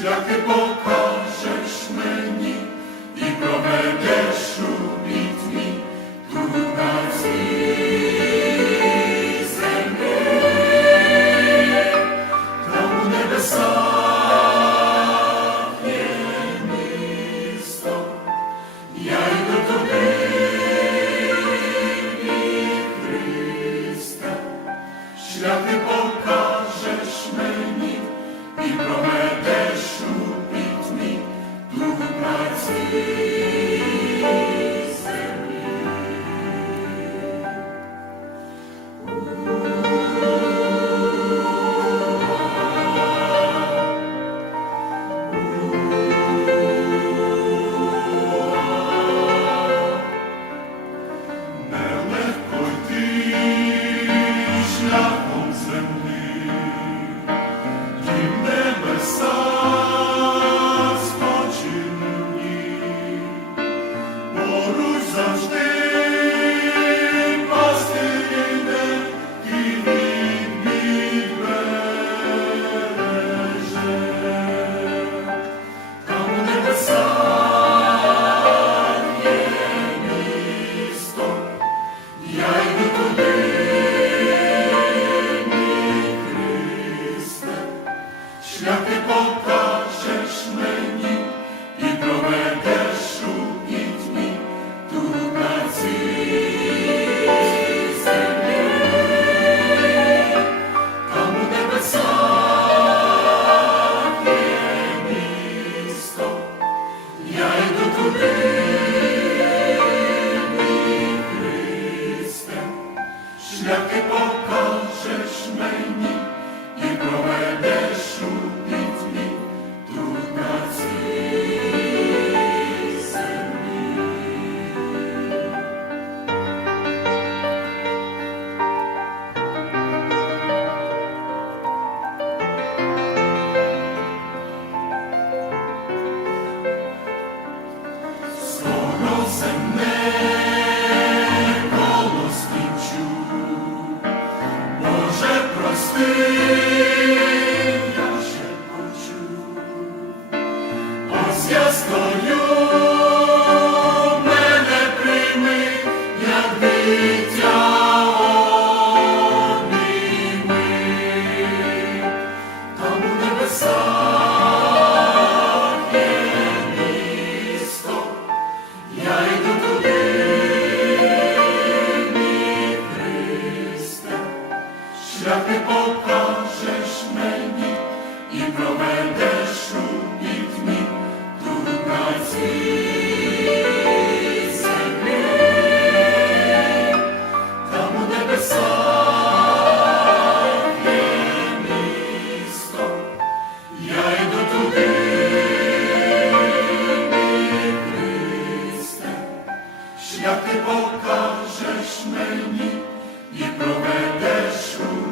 шляхи покажеш мені і проведеш у бітні ту на цій землі, там у небесах є місто, я йду туди. Шляхи покажеш мені і про мене. see. життя ти покажеш мені і проведеш у пітьмі тут на цій там у небесах є я йду туди, мій ти покажеш мені. І проведеш у